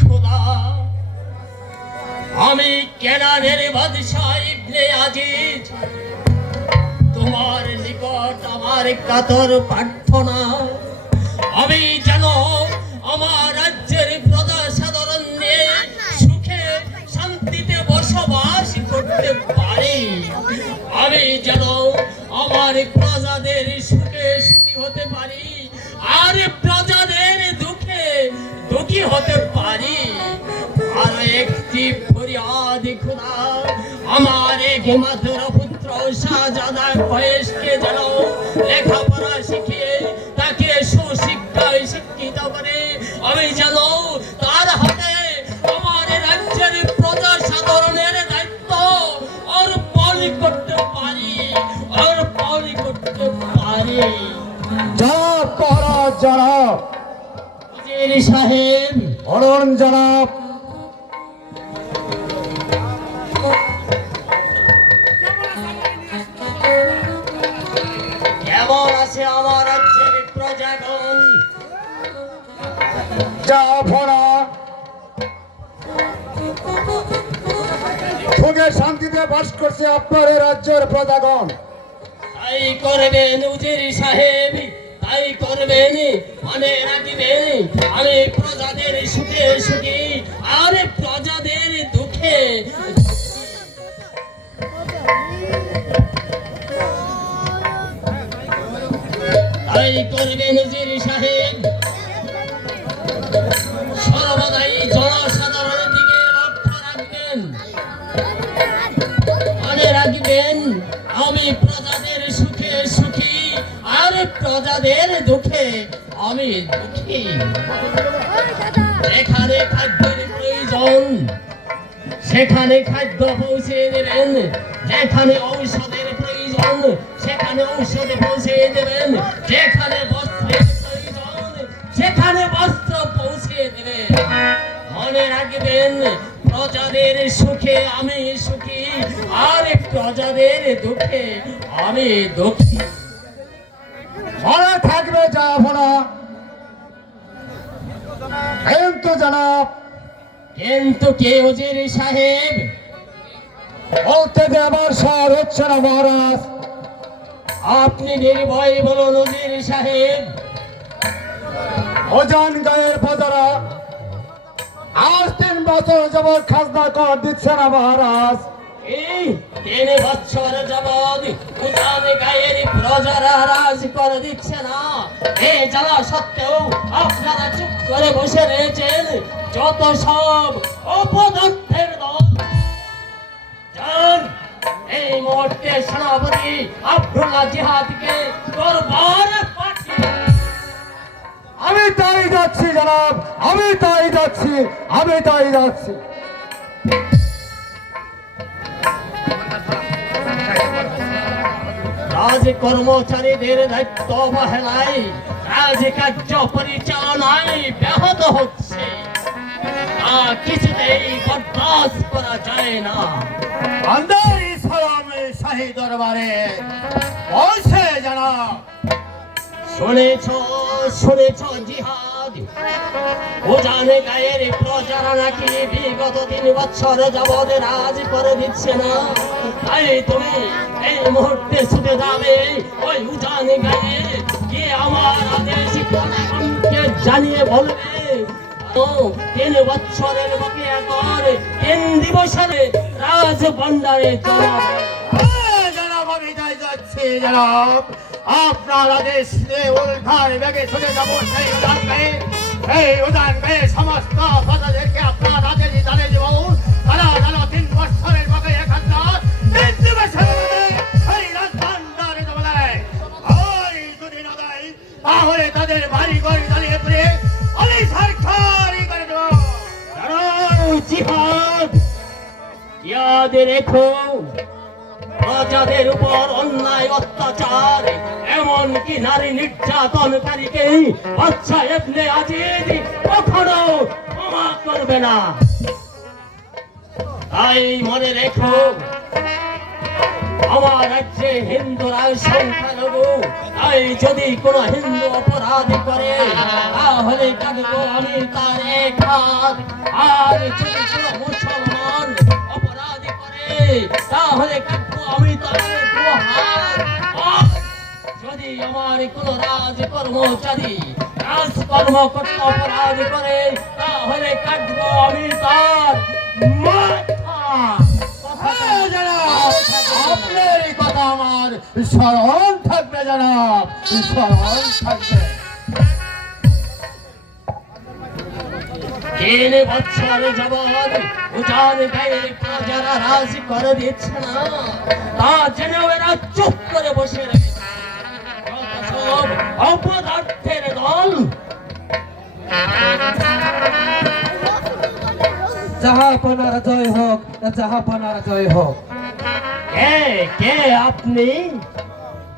খোদা, আমি কেনানের বাদশাহ ইবনে আজিজ, তোমার নিকট আমার কাতর প্রার্থনা, আমি যেন আমার রাজ্যের প্রজা সাধারণ নিয়ে সুখে শান্তিতে বসবাস করতে পারি। আমি যেন আমার প্রজাদের সুখে সুখী হতে পারি আর প্রজাদের দুঃখে দুঃখী হতে পারি। আর একটি ফরিয়াদ খোদা, আমার একমাত্র পুত্র শাহজাদা কয়েসকে যেন লেখাপড়া শিখিয়ে তাকে সুশিক্ষায় শিক্ষিত করে আমি যেন তার হাতে আমার রাজ্যের প্রজা সাধারণের দায়িত্ব অর্পণ করতে পারি, অর্পণ করতে পারি। জনাব মহারাজ, জনাব উজির সাহেব, অরণ জনাব। কেমন আছে আমার রাজ্যের প্রজাগণ? জাফরা সুখে শান্তিতে বাস করছে আপনার এই রাজ্যের প্রজাগণ। তাই করবেন উজির সাহেব, তাই করবেন। মনে রাখবেন, আমি প্রজাদের সুখে সুখী আর প্রজাদের দুঃখে তাই করবেন উজির সাহেব। সর্বদাই জনসাধারণের দিকে লক্ষ্য রাখবেন। মনে রাখবেন, আমি প্রজাদের সুখে সুখী আর প্রজাদের দুঃখে আমি দুঃখী। যেখানে খাদ্যের প্রয়োজন সেখানে খাদ্য পৌঁছে দেবেন, যেখানে ঔষধের প্রয়োজন সেখানে ঔষধ পৌঁছে দেবেন, যেখানে বস্ত্রের প্রয়োজন সেখানে বস্ত্র পৌঁছে দেবেন। মনে রাখবেন, প্রজাদের সুখে আমি সুখী আর প্রজাদের দুঃখে আমি দুঃখী। মনে থাকবে জাফরা। কিন্তু জনাব, কিন্তু কে উজির সাহেব? বলতে দেবার সার হচ্ছে না মহারাজ। আপনি নির্ভয় বলুন উজির সাহেব। অজান গায়ের প্রজারা আজ 3 বছর যাবৎ খাজনা কর দিচ্ছে না মহারাজ। এই 3 বছর যাবৎ উজান গায়ের প্রজারা রাজ করে দিচ্ছে না। এই জ্বালা সত্ত্বেও আপনারা চুপ করে বসে রয়েছেন। যত সব অপদার্থের দল, যান এই মুহূর্তে সেনাপতি আব্দুল্লাহ জিহাদকে দরবারে পাঠিয়ে আমি তাই যাচ্ছি জনাব, আমি তাই যাচ্ছি, আমি তাই যাচ্ছি। রাজ কর্মচারীদের দায়িত্ব অবহেলায় রাজকার্য পরিচালনায় ব্যাহত হচ্ছে, তা কিছুতেই বরদাস্ত করা যায় না। আন্দারি সালামে শাহী দরবারে পৌঁছে জনাব। শুনেছ শুনেছ জিহাদ, উজানে গায়ের প্রজারা নাকি বিগত 3 বছর যাবৎ রাজ করে দিচ্ছে না। তাই তুমি এই মুহূর্তে ছুটে যাবে ওই উজানে গায়ে গিয়ে আমার আদেশ প্রজাগণকে জানিয়ে বলবে 3 বছরের বকেয়া কর 3 দিবসের রাজ ভান্ডারে জমা দেয়। জনাব আমি তাই যাচ্ছি জনাব। আপনার আদেশ উল্ধার বেগে ছুটে যাবো সেই উদান গায়ে। এই উদান গায়ে সমস্ত প্রজাদেরকে আপনার আদেশ জানিয়ে দেব। তারা যেন 3 বছরের বকেয়া খাজনা 3 দিবসের মধ্যে এই রাজ ভান্ডারে জমা দেয়। আর যদি না দেয় তাহলে তাদের বাড়ি ঘর জ্বালিয়ে পুড়ে আমি সরকারি করে দেব। জিহাদ, ইয়াদ রেখো, প্রজাদের উপর অন্যায় অত্যাচার এমনকি নারী নির্যাতনকারীকে বাদশা ইবনে আজিজ কখনো ক্ষমা করবে না। তাই মনে রেখো, আমার রাজ্যে হিন্দুরা সংখ্যালঘু, তাই যদি কোনো হিন্দু অপরাধ করে তাহলে কাটবো আমি তার এক হাত, আর যদি কোনো মুসলমান অপরাধ করে তাহলে কাটবো আমি তার দু হাত। আর যদি আমার কোন রাজকর্মচারী রাজকর্মকর্তা অপরাধ করে তাহলে কাটবো আমি তার মাথা। হ্যাঁ, জনাব, আপনার এই কথা আমার স্মরণ থাকবে জনাব, স্মরণ থাকবে। 3 বছর যাবৎ উজান গায়ের প্রজারা রাজ করে দিচ্ছে না, তা জেনেও এরা চুপ করে বসে রয়েছে। যত সব অপদার্থের দল। জাহাপনার জয় হোক, জাহাপনার জয় হোক। কে আপনি?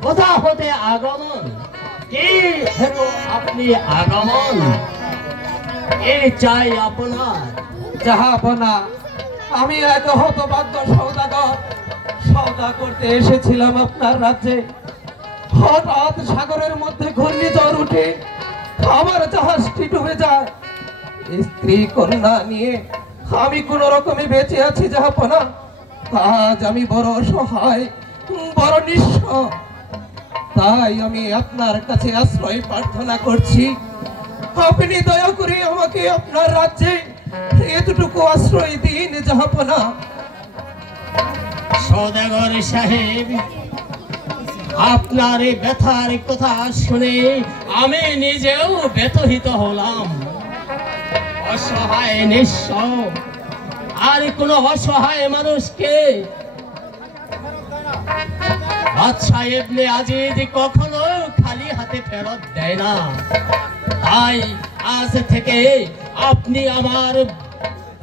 কোথা হতে আগমন? কি হেতু আপনি আগমন? কে চাই আপনার? জাহাপনা, আমি এক হতভাগ্য সওদাগর, সওদা করতে এসেছিলাম আপনার রাজ্যে। হঠাৎ সাগরের মধ্যে ঘূর্ণিঝড় উঠে আমার জাহাজটি ডুবে যায়। স্ত্রী কন্যা নিয়ে আমি কোন রকমে বেঁচে আছি জাহাপনা। আজ আমি বড় অসহায়, বড় নিঃস্ব। তাই আমি আপনার কাছে আশ্রয় প্রার্থনা করছি। আপনি দয়া করে আমাকে আপনার রাজ্যে এতটুকু আশ্রয় দিন জাহাপনা। সওদাগর সাহেব, আপনার এই ব্যথার কথা শুনে আমি নিজেও ব্যথিত হলাম। অসহায় নিঃস্ব, আর কোন অসহায় মানুষকে বাদশাহ ইবনে আজিজ কখনো খালি হাতে ফেরত দেয় না। তাই আজ থেকে আপনি আমার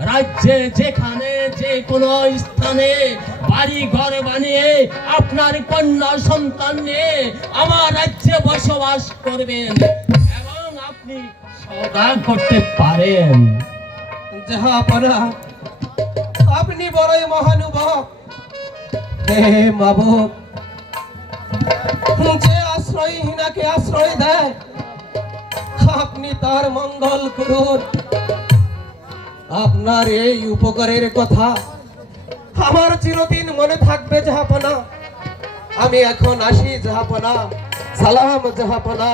রাজ্যে যেখানে যে কোনো স্থানে বাড়ি ঘর বানিয়ে আপনার কন্যা সন্তান নিয়ে আমার রাজ্যে বসবাস করবেন এবং আপনি সওদা করতে পারেন। জাহাপনা, আপনি বড়ই মহানুভব। হে মাবুদ, যে আশ্রয়হীনাকে আশ্রয় দেয় আপনি তার মঙ্গল করুন। আপনার এই উপকারের কথা আমার চিরদিন মনে থাকবে জাহাপনা। আমি এখন আসি জাহাপনা। সালাম জাহাপনা,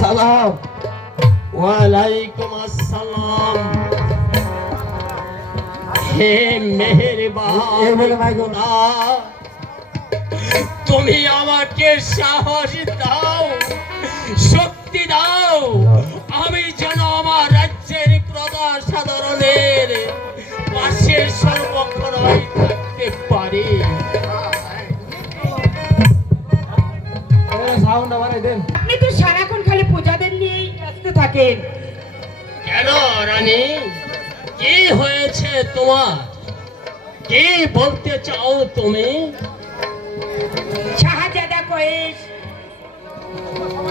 সালাম। ওয়ালাইকুম আসসালাম। হে মেহেরবান খোদা, তুমি আমাকে সাহস দাও, শক্তি দাও, আমি যেন আমার রাজ্যের প্রজা সাধারণের পাশে সর্বক্ষণই থাকতে পারি। আপনি তো সারাক্ষণ খালি পূজাদের নিয়েই ব্যস্ত থাকেন। কেন রানী, কি হয়েছে তোমার? কি বলতে চাও তুমি? শাহজাদা কয়েস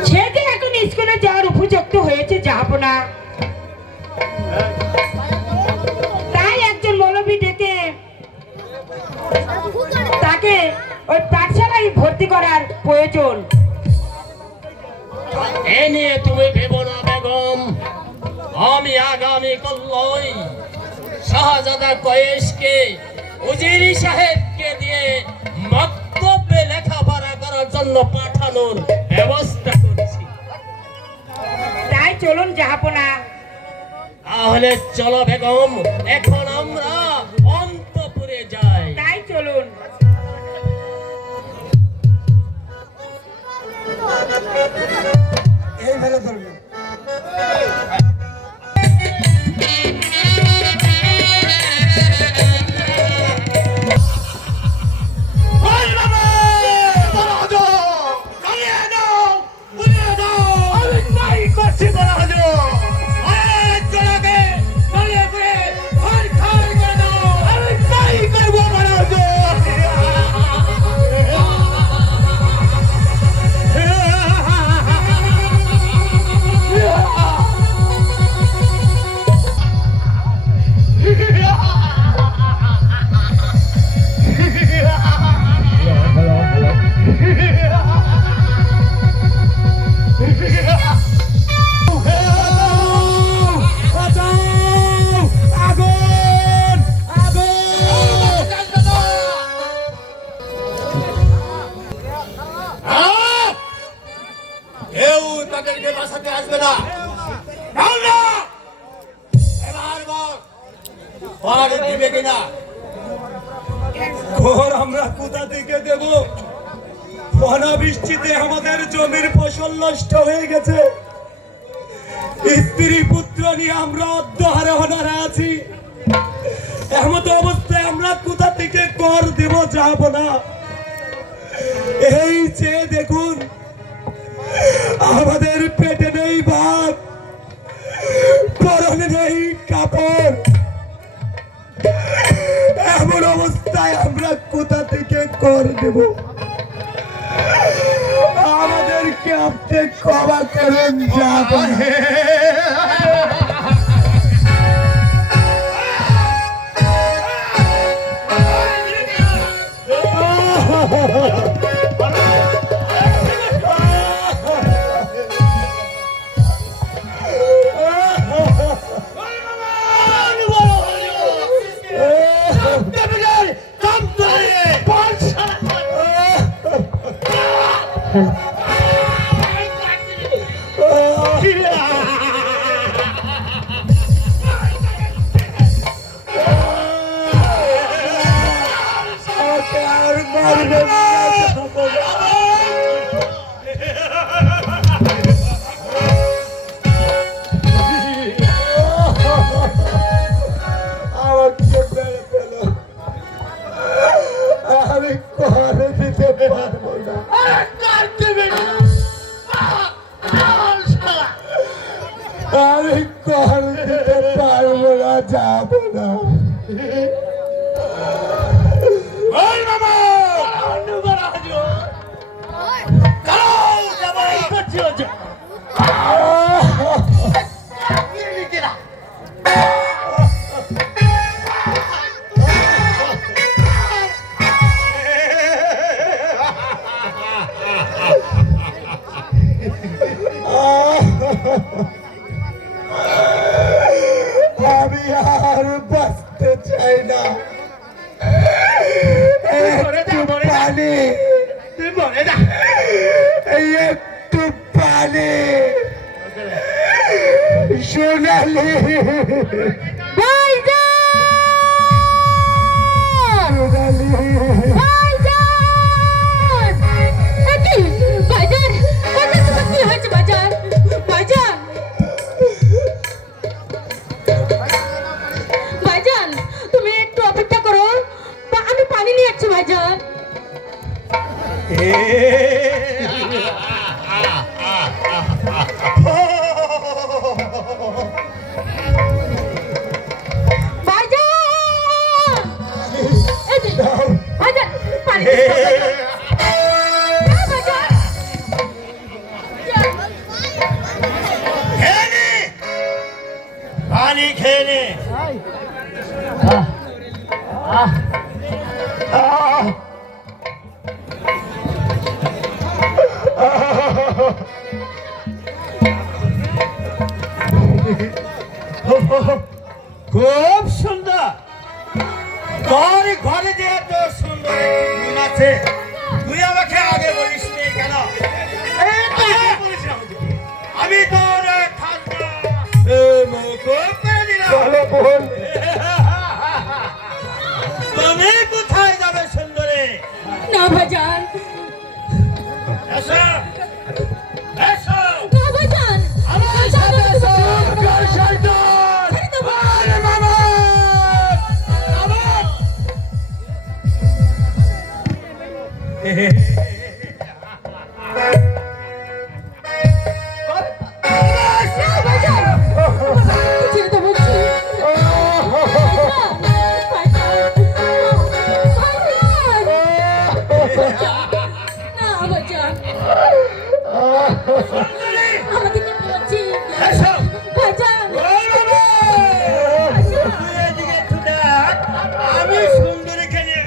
সে যে এখন স্কুলে যাওয়ার উপযুক্ত হয়েছে জাহাপনা, তাই একজন মৌলবি ডেকে তাকে ওই পাঠশালায় ভর্তি করার প্রয়োজন। এ নিয়ে তুমি ভেবো না বেগম, আমি আগামী কালই শাহজাদা কয়েসকে উজিরি সাহেবকে দিয়ে মক্তবে লেখাপড়া করার জন্য পাঠানোর ব্যবস্থা করছি। তাই চলুন জাহাপনা। তাহলে চলো বেগম, এখন আমরা অন্তপুরে যাই। তাই চলুন। পার দিবে কিনা? ঘর আমরা কোথা থেকে দেব? অনাবৃষ্টিতে আমাদের জমির ফসল নষ্ট হয়ে গেছে। স্ত্রী পুত্র নিয়ে আমরা অধ্যহারে অনারে আছি। এমত অবস্থায় আমরা কোথা থেকে কর দেব যাব না। এই যে দেখুন, আমাদের পেটে নেই ভাত, পরনে নেই কাপড়। এমন অবস্থায় আমরা কোথা থেকে কর দেব? আমাদেরকে আপনি ক্ষমা করেন যাবো। আমি করে দিতে পারবো না। আমি কর দিতে পারবো না, যাবো না। আমি আর বাঁচতে চাই না। একটু পানি, একটু পানি। সোনালি, তুমি একটু অপেক্ষা করো, আমি পানি নিয়ে আসছি ভাইজান। পানি খেয়ে নে। খুব সুন্দর। তোর ঘরে যে এত সুন্দর গুণ আছে, তুই আমাকে আগে বলিস নি কেন? আমি তোর তুমি কোথায় যাবে সুন্দরী? না ভাইজান, এসো, এসো। না ভাইজান, আমার সাথে এসো। আরে মামা, এসো। তুই এদিকে একটু দেখ, আমি সুন্দরীকে নিয়ে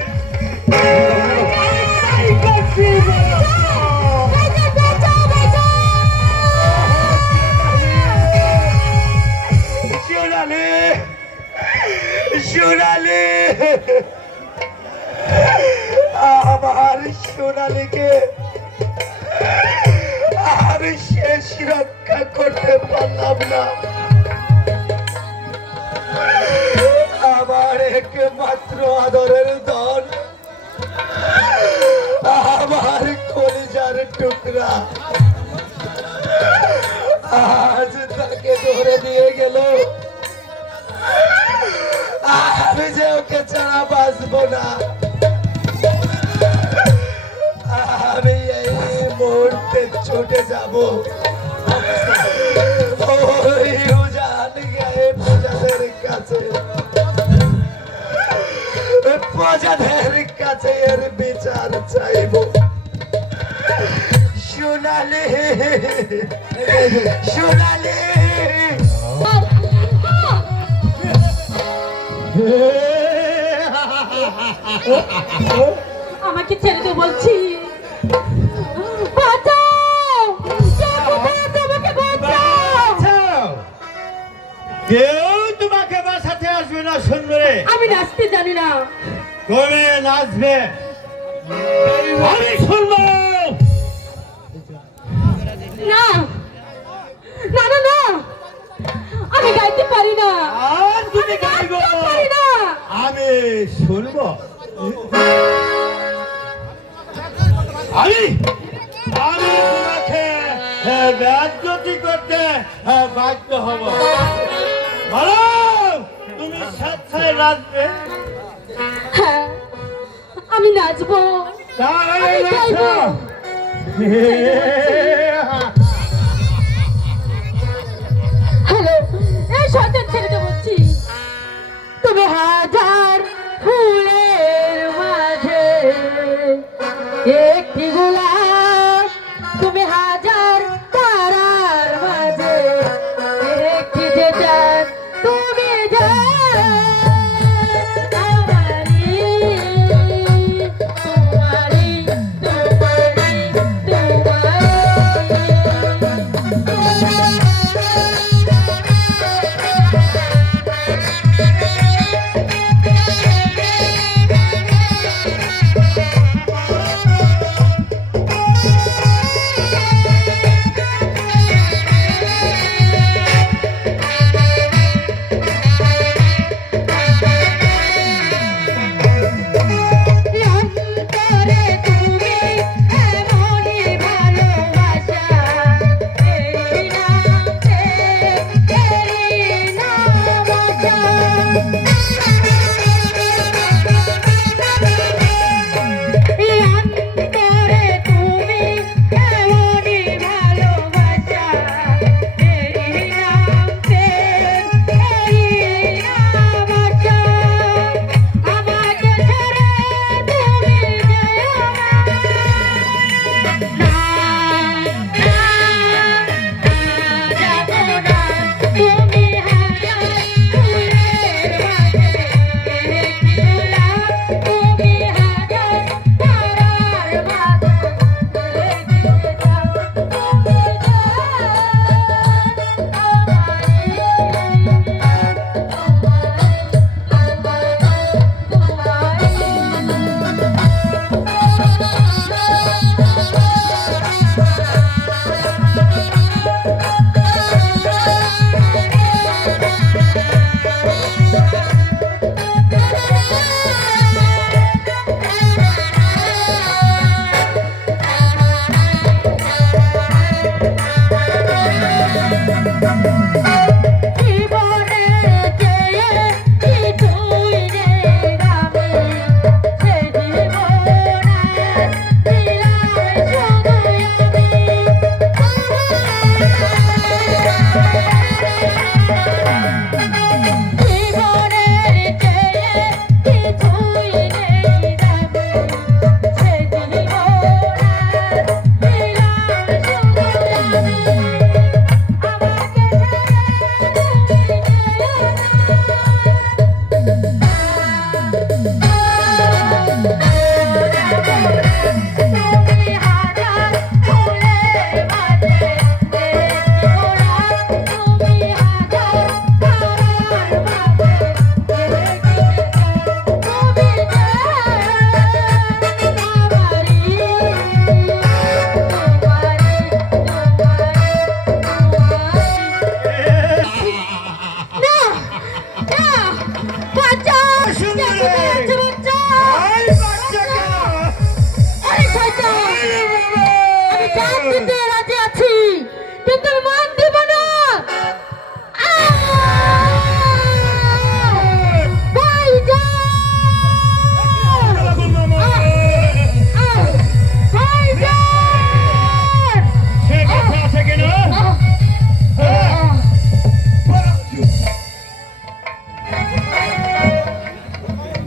সোনালি, সোনালি, আমার সোনালিকে আর শেষ রক্ষা করতে পারলাম না। আমার একমাত্র আদরের ধন, আমার কলিজার টুকরা আজ তাকে ধরে নিয়ে গেল। আমি যে ওকে ছাড়া বাঁচবো না। আমি এই মুহূর্তে ছুটে যাব ওই উজান গায়ে প্রজাদের কাছে, প্রজাদের কাছে এর বিচার চাইব। সোনালি, সোনালি, আমাকে ছেড়ে দে বলছি। বাঁচাও! কে কোথায় আছে? আমাকে বাঁচাও! কেউ তোমাকে বাঁচাতে আসবে না সুন্দরী। আমি নাচতে জানি না। তুমি নাচবে, আমি শুনবো। না না না না, আমি গাইতে পারি না। আর তুমি আমি গাইবো, নাচতে পারি না। আমি শুনবো। আমি আমি তোমাকে ব্যাজ্যতি করতে বাধ্য হব। বলো, তুমি স্বেচ্ছায় নাচবে? হ্যাঁ, আমি নাচবো। তাহলে আমি গাইবো। হ্যালো, এই শয়তান ছেড়ে বলছি। তুমি হাজার ফুলের মাঝে একটি গোলাপ, তুমি হাজার তারার মাঝে একটি যে চাঁদ, তুমি আমারি, তোমারি, তোমারি, অন্তরে তুমি এমনই ভালোবাসা, এরি নাম আশা। অন্তরে তুমি এমনই ভালোবাসা, এরি নাম আশা। আমাকে ছেড়ে তুমি যেও না, না, যাবো না। তুমি হাজার ফুলের মাঝে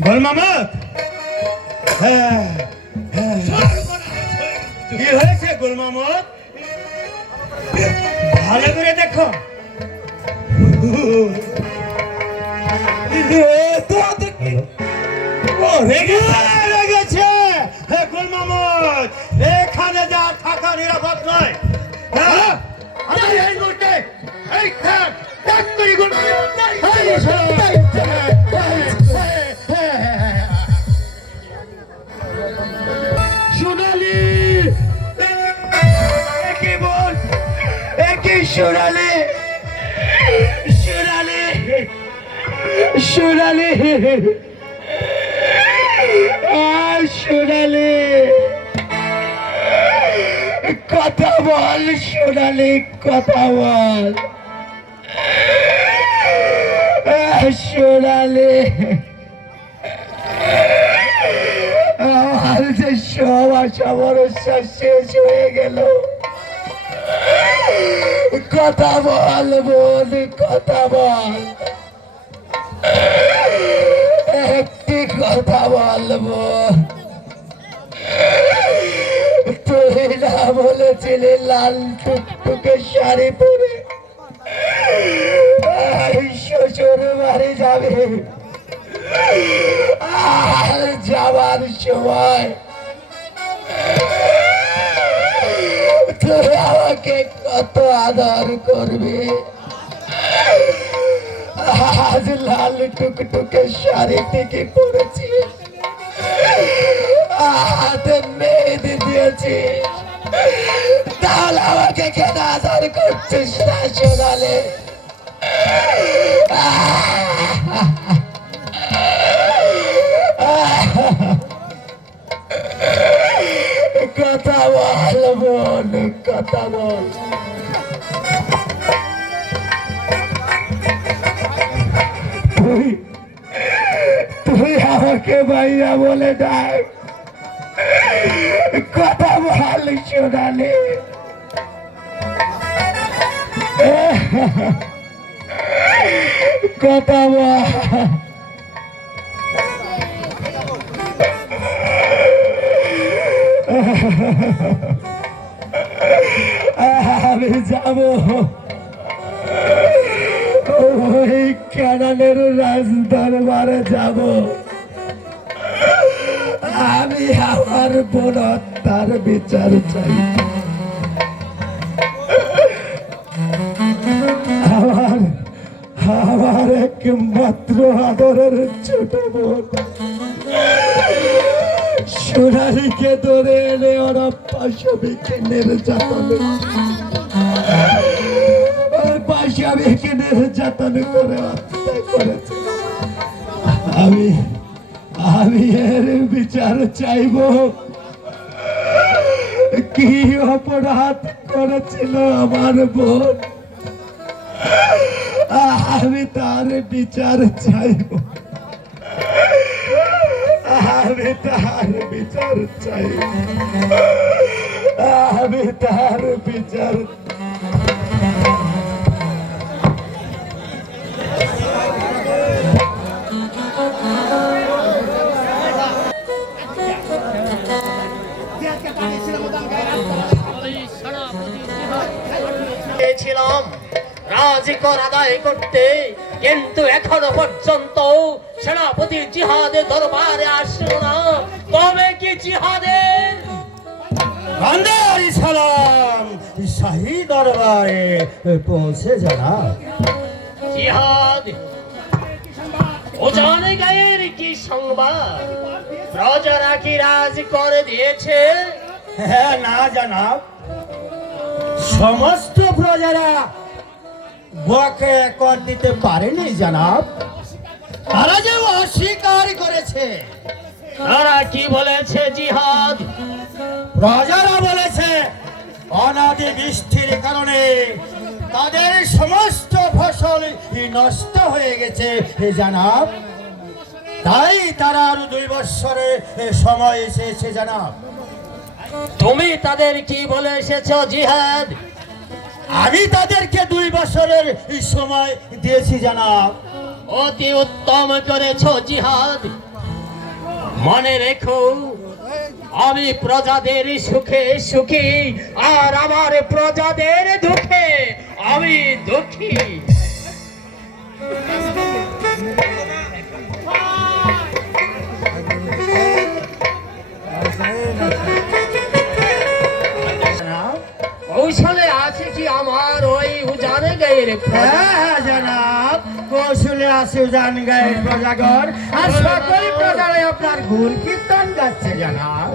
গোল মামদ, হ্যাঁ, হ্যাঁ। কি হয়েছে গোল মামদ? ভালো করে দেখো। রেগেছে গোল মামদ, এখানে যা থাকা নিরাপদ নয়। হ্যাঁ, আমি এই মুহূর্তে এই ত্যাগ করি গোল মামদ। সোনালি, কি বল? কি সোনালি? সোনালি, সোনালি, সোনালি, কথা বল সোনালি, কথা বল সোনালি। আমার যে সব আশা ভরসা শেষ হয়ে গেল। কথা বল বোন, কথা বল, একটি কথা বলবো। তুই না বলেছিলি লাল টুকটুকে শাড়ি পরে শ্বশুর বাড়ি যাবে, আর যাবার সময় তুই আমাকে কত আদর করবি। আজ লাল টুকটুকে শাড়ি থেকে পরেছি, হাতে মেহেদি দিয়েছি, তাহলে আমাকে কেন আদর করছিস না সোনালে? কথা বল বোন, কথা বল। তুই আমাকে ভাইয়া বলে ডাক, কথা বল সোনালি। কথা বল। আমি যাব ওই কানানের রাজ দরবারে যাব। আমি আমার বোন তার বিচার চাই। আমার একমাত্র আদরের ছোট বোন সোনালীকে ধরে এনে ওরা পাশাবিকে নির্যাতন, পাশাবিকে নির্যাতন করে হত্যা করেছে। আমি এর বিচার চাইব। কি অপরাধ করেছিল আমার বোন, আমি তার বিচার চাইব। আমি তার বিচার চাইব। আমি তার বিচার। ছিলাম রাজিকর আদায় করতে, কিন্তু এখনো পর্যন্ত সেনাপতি জিহাদের দরবারে আসলো না। কবে কি জিহাদের বান্দার সালাম শাহী দরবারে পৌঁছে জানা। জিহাদ ওজানে গায়ের কি সংবাদ? প্রজারা কি রাজ করে দিয়েছে? হ্যাঁ না জানাব, সমস্ত প্রজারা বকে কর দিতে পারেনি জানাব। তারা যে অস্বীকার করেছে। তারা কি বলেছে জিহাদ? প্রজারা বলেছে অনাদি বৃষ্টির কারণে তাদের সমস্ত ফসল নষ্ট হয়ে গেছে জানাব। তাই তারা আরো 2 বছরের সময় এসেছে জানাব। তুমি তাদের কি বলে এসেছো জিহাদ? আমি তাদেরকে 2 বছরের সময় দিয়েছি জানাব। অতি উত্তম করেছো জিহাদ। মনে রেখো আমি প্রজাদের সুখে সুখী আর আমার প্রজাদের দুঃখে আমি দুঃখী। কৌশলে আছে কি আমার ওই উজানে গায়ের হ্যাঁ জনাব, কৌশলে আছে উজান গায়ের প্রজাগণ, আর সকল প্রজারাই আপনার গুণ কীর্তন গাচ্ছে জনাব।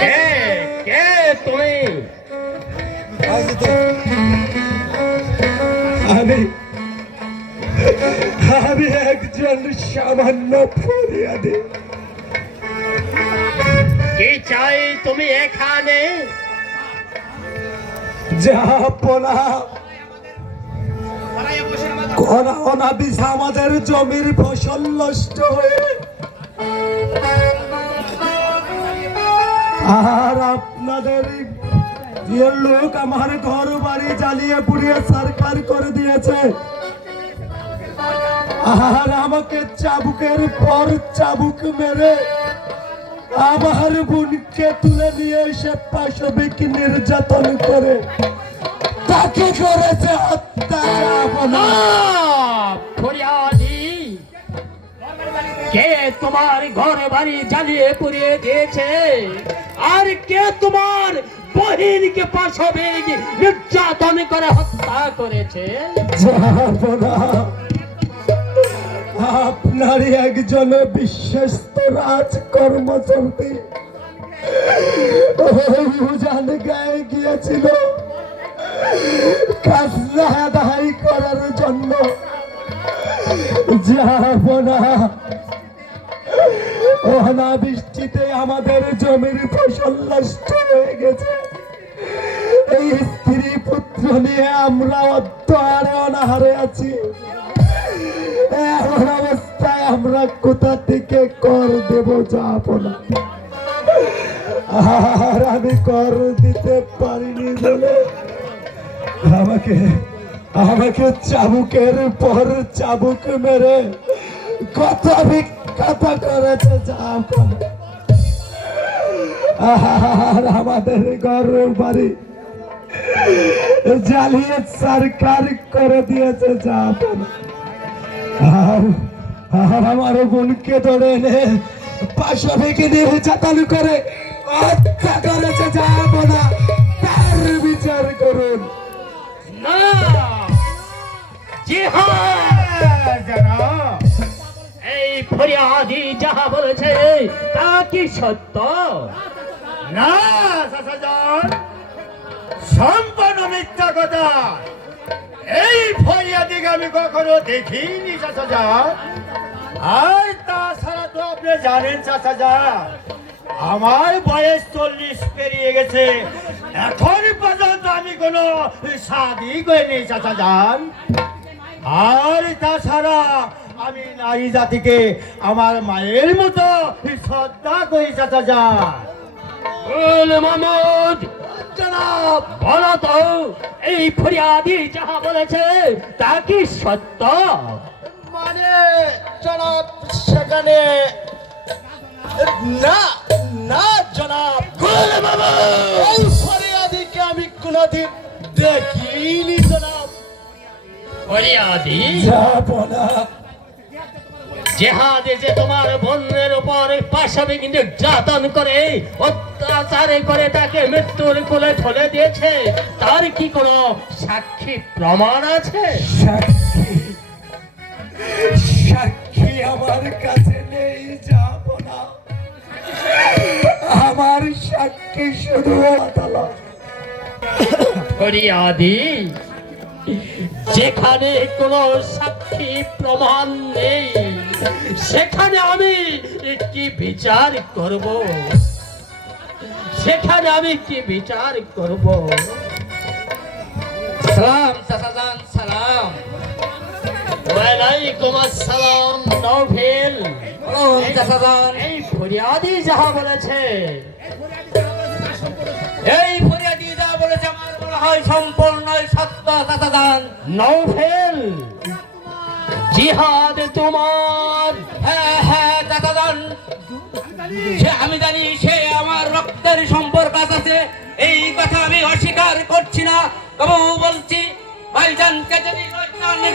কে কে তুমি? আমি একজন সামান্য ফরিয়াদি। কি চাই তুমি এখানে? জাহাপনা কোনা অনাবিস আমাদের জমির ফসল নষ্ট হয়ে, আর আপনাদের লোক আমার ঘর বাড়ি জ্বালিয়ে পুড়িয়ে সরকার করে দিয়েছে, আর আমাকে চাবুকের পর চাবুক মেরে আমার বোনকে তুলে নিয়ে এসে পাশবিক নির্যাতন করে তাকে করেছে হত্যা। না, ফরিয়াদি, কে তোমার ঘর বাড়ি জ্বালিয়ে পুড়িয়ে দিয়েছে? আর কে তোমার বহিনকে পাশবিক নির্যাতন করে হত্যা করেছে? যাবনা, আপনারই একজন বিশ্বস্ত রাজ কর্মচারী উজান গায়ে গিয়েছিল খাজনা আদায় করার জন্য। যাবনা, অনাবৃষ্টিতে আমাদের জমির ফসল নষ্ট হয়ে গেছে। এই স্ত্রী পুত্র নিয়ে আমরা অধ্যহারে অনাহারে আছি। এমন অবস্থায় আমরা কোথা থেকে কর দেব যাবনা, আর আমি কর দিতে পারিনি বলে আমাকে চাবুকের পর চাবুক মেরে কত বিখ্যাত করেছে যাবনা। আর আমাদের ঘর বাড়ি জ্বালিয়ে সরকার করে দিয়েছে যাবনা। আর আমার বোনকে ধরে এনে পাশবিক নির্যাতন করে হত্যা করেছে যাবনা। তার বিচার করুন। না, জি হ্যাঁ জনাব, এই ফরিয়াদি যাহা বলেছে তা কি সত্য? না চাচাজান, সম্পূর্ণ মিথ্যা কথা। এই ফরিয়াদিকে আমি কখনো দেখিনি চাচাজান। আর তাছাড়া তো আপনি জানেন চাচাজান, আমার বয়স 40 পেরিয়ে গেছে, এখন পর্যন্ত আমি কোনো শাদি করিনি চাচাজান। আর তাছাড়া আমি নারী জাতিকে আমার মায়ের মতো শ্রদ্ধা করি চাচাজান। বল মাহমুদ, জনাব, বলো তো এই ফরিয়াদি যাহা বলেছে তা কি সত্য? মানে জনাব, সেখানে না না জনাব, বল মাহমুদ, এই ফরিয়াদিকে আমি কোনোদিন দেখিনি জনাব। ফরিয়াদি যাবনা, জেহাদে যে তোমার বোনের উপর পাশবিক নির্যাতন করে অত্যাচার করে তাকে মৃত্যুর কোলে ঠেলে দিয়েছে, তার কি কোনো সাক্ষী প্রমাণ আছে? সাক্ষী আমার কাছে নেই যাবনা। আমার সাক্ষী শুধু আদালত। ফরিয়াদি, যেখানে কোনো সাক্ষী প্রমাণ নেই সেখানে আমি কি বিচার করব? সেখানে আমি কি বিচার করব? সালাম চাচাজান, সালাম। ওয়ালাইকুম আসসালাম নভেল। চাচাজান, এই ফরিয়াদি যাহা বলেছে, এই ফরিয়াদি যা বলেছে আমার বড় হয় সম্পূর্ণই সত্য চাচাজান। নৌফেল, জিহাদ তোমার। হ্যাঁ হ্যাঁ চাচাজান, সে আমি জানি সে আমার রক্তের সম্পর্ক আছে, এই কথা আমি অস্বীকার করছি না। তবু বলছি ভাইজানকে যদি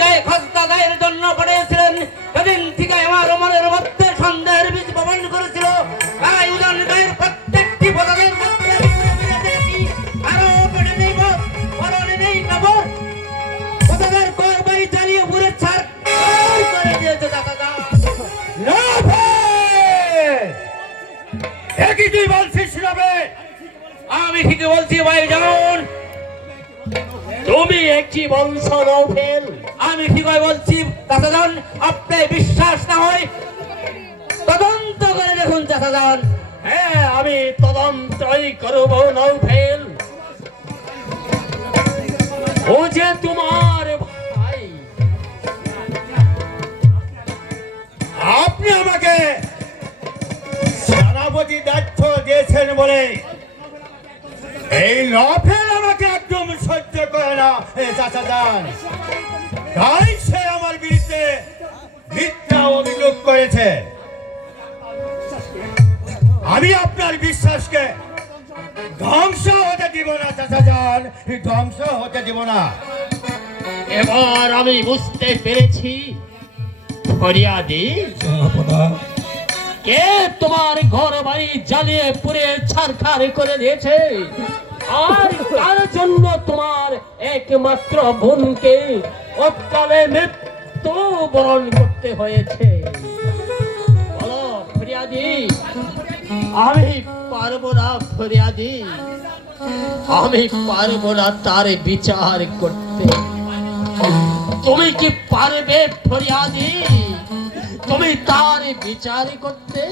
গায়ে খসদা দায়ের জন্য পাঠিয়েছিলেন, সেদিন থেকে আমার মনের মধ্যে সন্দেহের বীজ বপন করেছিল। তাই উজান গায়ের প্রত্যেকটি পদাদের মধ্যে আরো বেড়ে নেই মরণে নেই নবর পদাদের কর বাড়ি জ্বালিয়ে পুরে ছাড় করে দিয়েছে দাদা। একই তুই বলছিস রবে? আমি ঠিকই বলছি ভাইজান। তুমি একটি বংশ নৌফেল। আমি ঠিকই বলছি চাচাজান, আপনি বিশ্বাস না হয় তদন্ত করে দেখুন চাচাজান। হ্যাঁ, আমি তদন্তই করব নৌফেল। ও যে তোমার ভাই। আপনি আমাকে সেনাপতি দায়িত্ব দিয়েছেন বলে এই নফেল আমাকে একদম সহ্য করে না চাচাজান। তাই সে আমার বিরুদ্ধে মিথ্যা অভিযোগ করেছে। আমি আপনার বিশ্বাসকে ধ্বংস হতে দিব না চাচাজান, ধ্বংস হতে দিব না। এবার আমি বুঝতে পেরেছি ফরিয়াদি, কে তোমার ঘর বাড়ি জ্বালিয়ে পুড়ে ছারখার করে দিয়েছে, আর তার জন্য তোমার একমাত্র বোনকে অকালে মৃত্যু বরণ করতে হয়েছে। বলো ফরিয়াদি, আমি পারবো না ফরিয়াদি, আমি পারবো না তার বিচার করতে। তুমি কি পারবে ফরিয়াদি? তুমি তার বিচার করতে?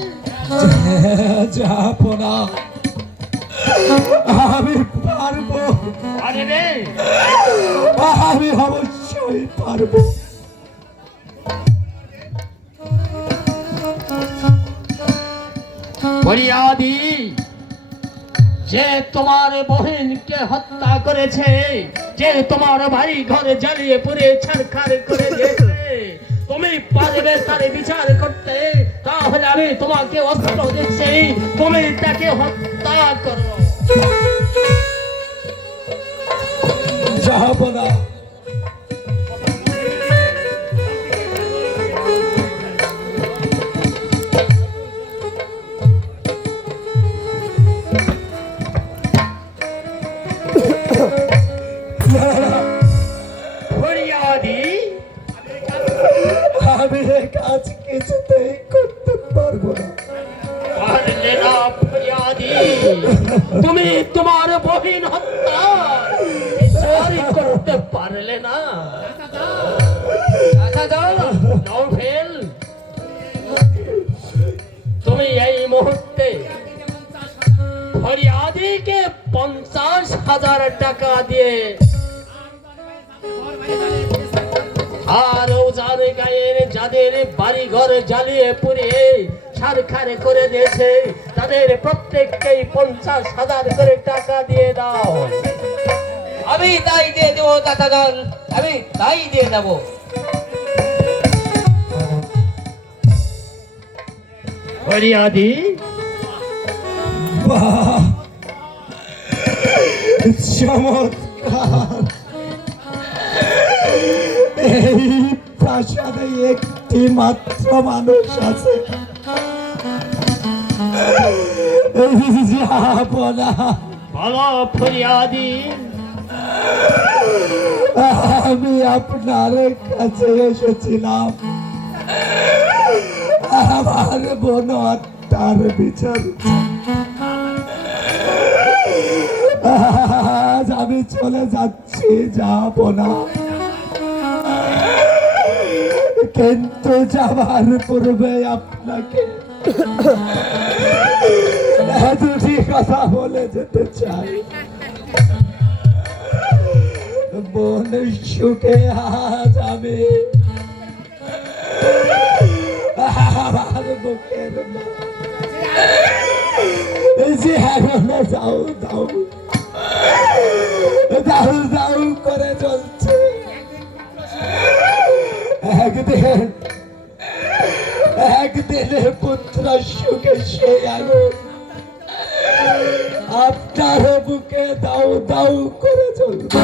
যাবো না, আমি পারবো, পারবে? আমি অবশ্যই পারবো। ফরিয়াদি, যে তোমার বহিনকে হত্যা করেছে, যে তোমার বাড়ি ঘরে জ্বালিয়ে পুড়ে ছারখার করে দিয়েছে, তুমি পারবে তার বিচার করতে? তাহলে আমি তোমাকে অস্ত্র দিচ্ছি, তুমি তাকে হত্যা করো। যাবো না, ফরিয়াদি, আমি এই কাজ কিছুতেই করতে পারবো না। পারলে না ফরিয়াদি? তুমি তোমার বহিন হত্যা বিচার করতে পারলে না? নৌফেল, তুমি এই মুহূর্তে ফরিয়াদিকে 50,000 টাকা দিয়ে আর ওজান গায়ের যাদের বাড়ি ঘর জ্বালিয়ে পুড়িয়ে ছারখার করে দিয়েছে, তাদের প্রত্যেককেই 50,000 করে টাকা দিয়ে দাও। আমি তাই দিয়ে দেবো চাচাজান, আমি তাই দিয়ে দেবো। ফরিয়াদি, বাহ, চমৎকার! এই প্রাসাদে একটি মাত্র মানুষ আছে, যাবো না। বলো ফরিয়াদি, আমি আপনার কাছে এসেছিলাম আমার বোন তার বিচার। আজ আমি চলে যাচ্ছি, যাবো না, কিন্তু যাবার পূর্বে আপনাকে দুটি কথা বলে যেতে চাই। বোন সুখে আজ আমি আমার বুকের যে এখনো যাও দাও দাউ দাউ করে জ্বলছে। একদিনে পুত্র সুখে সেই আগুন আপনার বুকে দাউ দাউ করে জ্বলবে।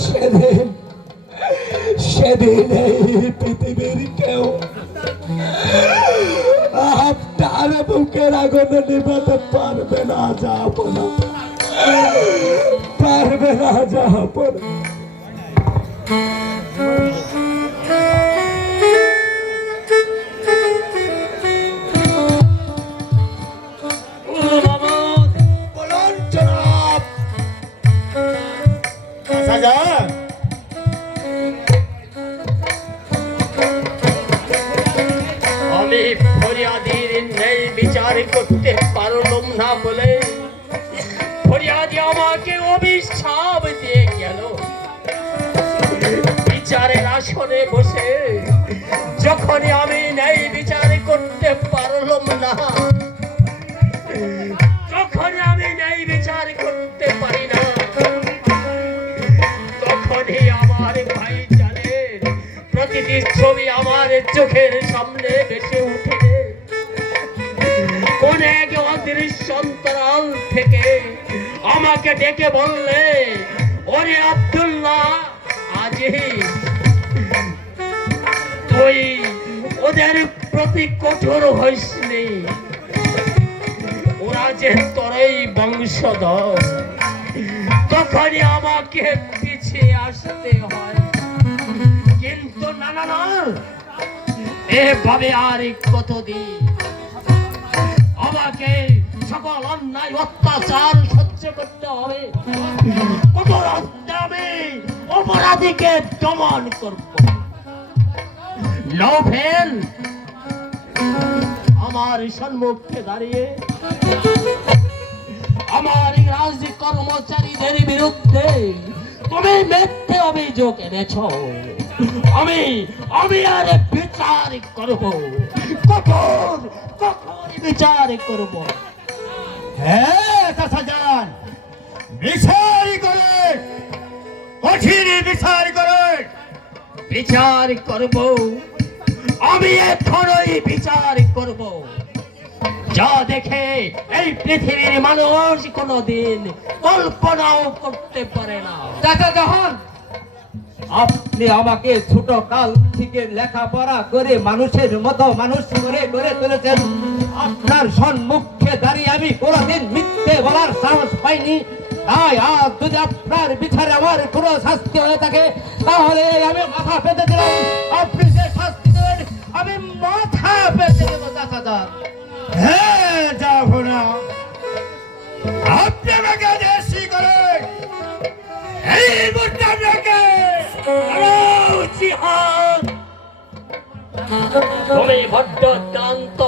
সেদিন সেদিন এই পৃথিবীর কেউ আপনার বুকের আগুন নিভাতে পারবে না, যাব না, পারবে না, যাব না। বলুন জনাব। শাহজাহান, আমি ফরিয়াদির ন্যায় বিচার করতে পারলাম না বলে ফরিয়াদি আমাকে অভিশাপ দিয়ে গেল। বিচারের আসনে বসে যখনই আমি ন্যায় বিচার করতে পারলাম না, যখনই আমি ন্যায় বিচার করতে পারি না, তখনই আমার ভাইজানের প্রতিটি ছবি আমার চোখের সামনে ভেসে উঠে। কোন এক অদৃশ্য অন্তরাল থেকে আমাকে ডেকে বললে, ওরে আব্দুল্লাহ আজিজ, তুই ওদের প্রতি কঠোর হইসনি, ওরা যে তোরই বংশধর। তখনই আমাকে পিছিয়ে আসতে হয়, কিন্তু না না না, এভাবে আর কতদিন আমাকে সকল অন্যায় অত্যাচার সহ্য করতে হবে? কত রাস্তা আমি অপরাধীকে দমন করব। নৌফেল আমার সম্মুখে দাঁড়িয়ে আমার ইংরাজ কর্মচারীদের বিরুদ্ধে তুমি মিথ্যে অভিযোগ এনেছ। আমি আমি আর বিচার করব, কঠোর কঠোর বিচার করব। হ্যাঁ শাহজাহান, বিচার করে, কঠিন বিচার করে। বিচার করব, আমি এখনই বিচার করব। যা দেখে এই পৃথিবীর মানুষ কোনোদিন কল্পনাও করতে পারে না। চাচা জাহান, আপনি আমাকে ছোট কাল থেকে লেখাপড়া করে মানুষের মতো মানুষ করে গড়ে তুলেছেন। আপনার সম্মুখে দাঁড়িয়ে আমি কোনোদিন মিথ্যে বলার সাহস পাইনি। তাই আজ যদি আপনার বিচারে আমার কোনো শাস্তি হয়ে থাকে, তাহলে আমি মাথা পেতে দিলাম। আপনি যে শাস্তি দেবেন আমি মাথা পেতে দেব। চাচা জাহান, হ্যাঁ যাব না, আপনি আমাকে দেশি করে এই মুহূর্তে আপনাকে জিহাদ, তুমি বড্ড ক্লান্ত।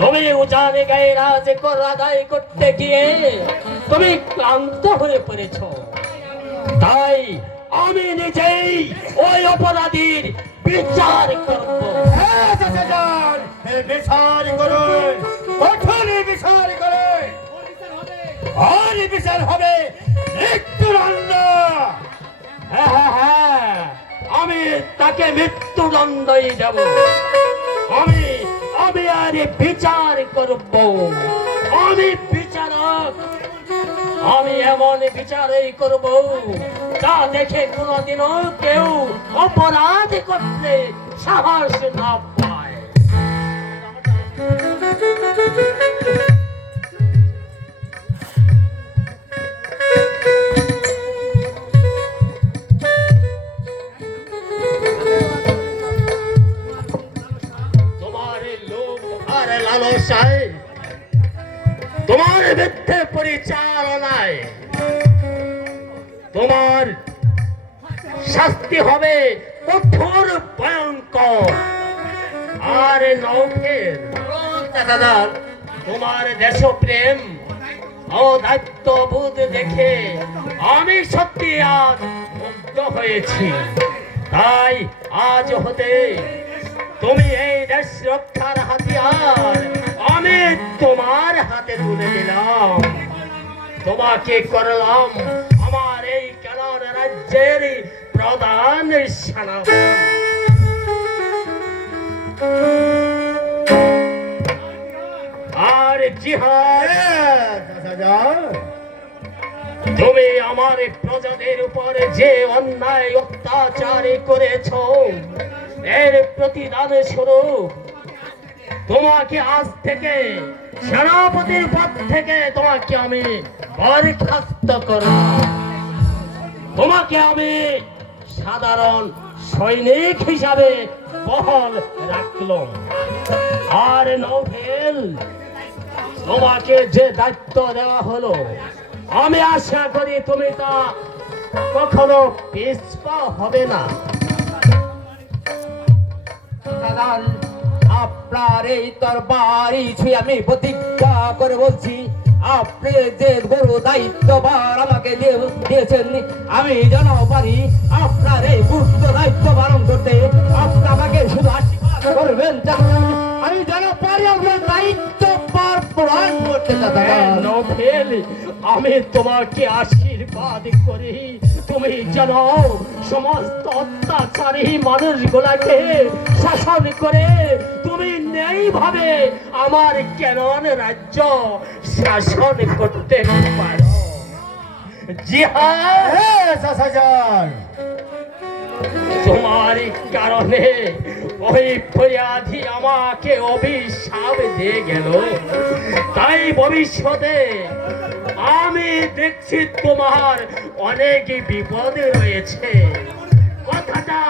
তুমি উজানে গায়ে রাজ কর আদায় করতে গিয়ে তুমি ক্লান্ত হয়ে পড়েছ। তাই আমি নিজেই ওই অপরাধীর বিচার করব। হ্যাঁ শাহজাহান, এই বিচার করুন, কঠোর বিচার করুন। আর বিচার হবে মৃত্যুদণ্ড। হ্যাঁ হ্যাঁ হ্যাঁ, আমি তাকে মৃত্যুদণ্ডই দেব। আমি আমি আর বিচার করব। আমি বিচারক, আমি এমন বিচারই করব তা দেখে কোনোদিনও কেউ অপরাধ করতে সাহস না পায়। তোমার লোভ আর লালসায়, তোমার মিথ্যে পরিচালনায় তোমার শাস্তি হবে কঠোর ভয়ঙ্কর। আর নৌফের দাদা, তোমার দেশপ্রেম ও দায়িত্ববোধ দেখে আমি সত্যি আজ মুগ্ধ হয়েছি। তাই আজ হতে তুমি এই দেশ রক্ষার হাতিয়ার আমি তোমার হাতে তুলে দিলাম। তোমাকে করলাম আমার এই কেনার রাজ্যের প্রধান সেনাপতি। আর জিহাদ, তুমি আমার প্রজাদের উপরে যে অন্যায় অত্যাচার করেছ, এর প্রতিদান স্বরূপ তোমাকে আজ থেকে সেনাপতির পদ থেকে তোমাকে আমি বরখাস্ত করলাম। তোমাকে আমি সাধারণ সৈনিক হিসাবে বহাল রাখলাম। আর নোবেল, তোমাকে যে দায়িত্ব দেওয়া হলো, আমি আশা করি তুমি তা কখনো পিছপা হবে না। দাদাল, আপনার এই তরবারি ছুঁয়ে আমি প্রতিজ্ঞা করে বলছি, আপনি যে বড় দায়িত্বভার আমাকে দিয়েছেন, আমি যেন পারি আপনার এই গুপ্ত দায়িত্ব পালন করতে। আপনি আমাকে শুধু আশীর্বাদ করবেন, আমি যেন পারি আপনার দায়িত্ব পালন করতে। নোবেল, আমি তোমাকে আশীর্বাদ করি তুমি যেন সমস্ত অত্যাচারী মানুষগুলাকে শাসন করে তুমি নেই ভাবে আমার কেনন রাজ্য শাসন করতে পারো। জিহাদ, তোমার কারণে ওই ফরিয়াদি আমাকে অভিশাপ দিয়ে গেল, তাই ভবিষ্যতে আমি দেখছি তোমার অনেক বিপদ রয়েছে। কথাটা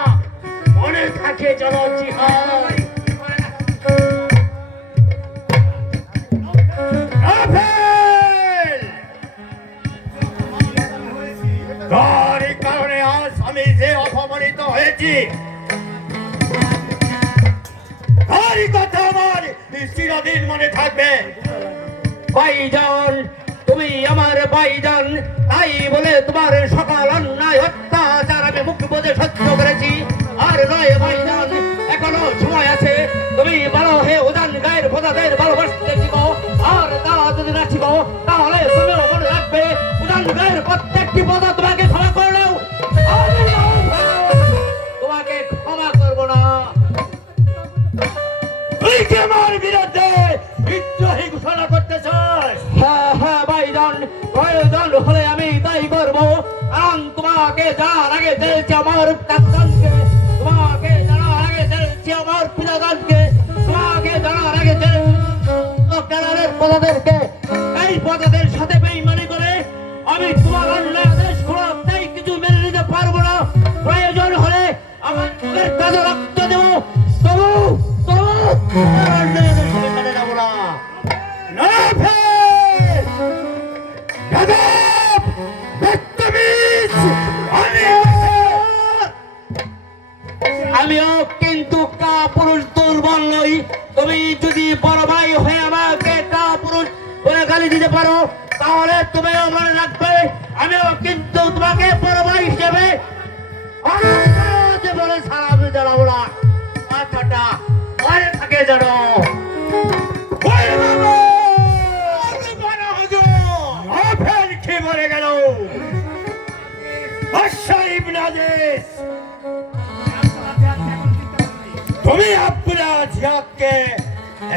মনে থাকে যেন জিহাদ। তার কারণে আজ আমি যে অপমানিত হয়েছি, তারই কথা আমার চিরদিন মনে থাকবে। ভাইজান, তুমি আমার ভাইজান, তাই বলে তোমার সকল অন্যায় অত্যাচার আমি মুখ বুজে সহ্য করেছি। আর নয় ভাইজান, এখনো সময় আছে, তুমি বড় হয়ে উদান গায়ের প্রজাদের ভালোবাসতে শিখো। আর তা যদি না শিখো, তাহলে তুমিও মনে রাখবে উদান গায়ের প্রত্যেকটি প্রজা তোমাকে ক্ষমা করলেও আমি তোমাকে ক্ষমা করবো না। তুই কি আমার বিরুদ্ধে বিদ্রোহী ঘোষণা করতে চাস? হ্যাঁ হ্যাঁ ভাইজান, প্রয়োজন হলে আমি তাই করবো। কারণ তোমাকে জানার আগে জেলছি আমার পিতাগণকে, তোমাকে জানার আগে জেলছি আমার পিতাগণকে, তোমাকে জানার আগে জেলের প্রজাদেরকে। এই প্রজাদের সাথে বেইমানি করে আমি তোমার অন্যায় আদেশ কোনোটাই কিছু মেনে নিতে পারবো না। প্রয়োজন হলে আমার মুখের কাজে রক্ত দেবো, তবু তোমার অন্যায় আদেশ আমি মেনে নেবো না। আমিও কিন্তু কাপুরুষ দুর্বল নই। তুমি যদি বড় ভাই হয়ে আমাকে কাপুরুষ বলে গালি দিতে পারো, তাহলে তুমিও মনে রাখবে আমিও কিন্তু তোমাকে বড় ভাই হিসেবে বলে সালাম জানাবো না। কথাটা মনে থাকে জানো। মরে গেল তুমি আব্দুল্লাহ জিহাদকে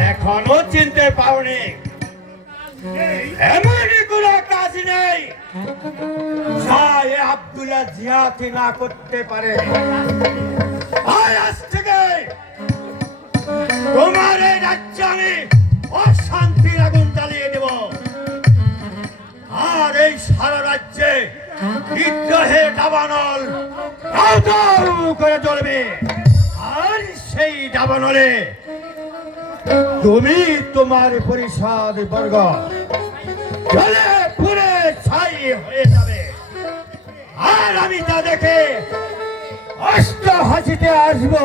এখনো চিনতে পাওনি। এমনই কোনো কাজ নেই যা আব্দুল্লাহ জিহাদ না করতে পারে। আর আজ থেকে তোমার এই রাজ্যে আমি অশান্তির আগুন জ্বালিয়ে দেব। আর এই সারা রাজ্যে বিদ্রোহের দাবানল করে জ্বলবে। আর সেই দাবানলে তুমি তোমার পরিষদ বর্গ জ্বলে পুড়ে ছাই হয়ে যাবে। আর আমি তা দেখে অষ্ট হাসিতে আসবো।